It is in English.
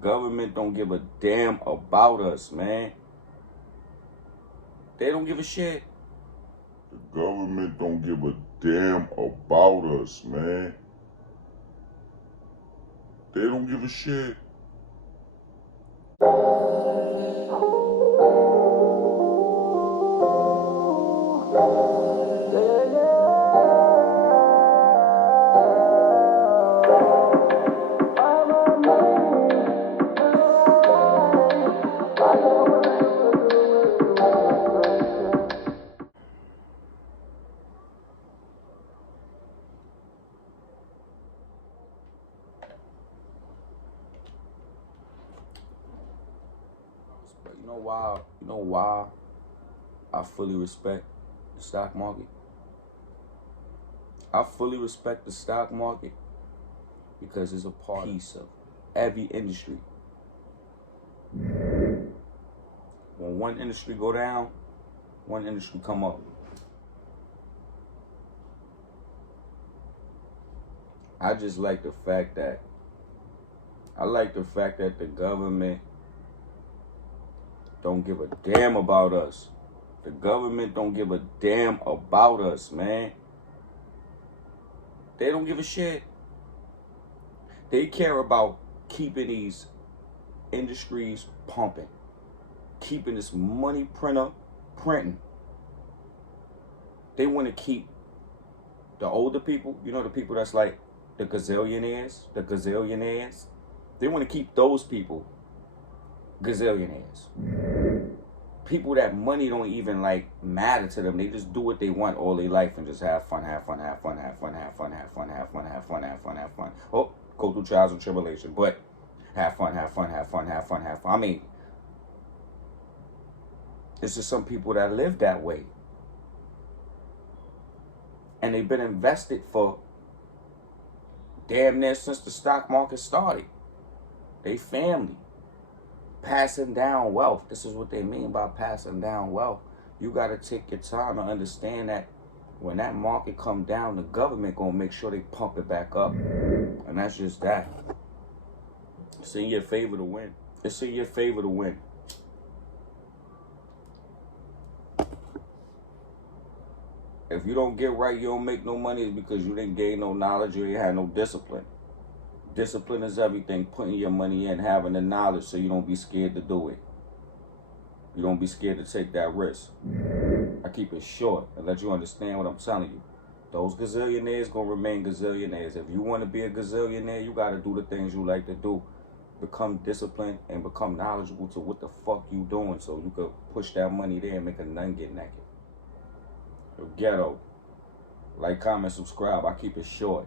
government don't give a damn about us, man. They don't give a shit. The government don't give a damn about us, man. They don't give a shit. But you know why I fully respect the stock market? I fully respect the stock market because it's a piece of every industry. When one industry go down, one industry come up. I just like the fact that the government don't give a damn about us. The government don't give a damn about us, man. They don't give a shit. They care about keeping these industries pumping, keeping this money printer printing. They want to keep the older people, the people that's like the gazillionaires. They want to keep those people gazillionaires. People that money don't even like matter to them. They just do what they want all their life and just have fun. Oh, go through trials and tribulation, but have fun. I mean, it's just some people that live that way. And they've been invested for damn near since the stock market started. They family. Passing down wealth. This is what they mean by passing down wealth. You got to take your time to understand that when that market come down, the government going to make sure they pump it back up. And that's just that. It's in your favor to win. It's in your favor to win. If you don't get right, you don't make no money, it's because you didn't gain no knowledge, you ain't had no discipline. Discipline is everything. Putting your money in, having the knowledge so you don't be scared to do it. You don't be scared to take that risk. I keep it short and let you understand what I'm telling you. Those gazillionaires gonna remain gazillionaires. If you want to be a gazillionaire, you got to do the things you like to do. Become disciplined and become knowledgeable to what the fuck you doing so you could push that money there and make a nun get naked. Ghetto. Like, comment, subscribe. I keep it short.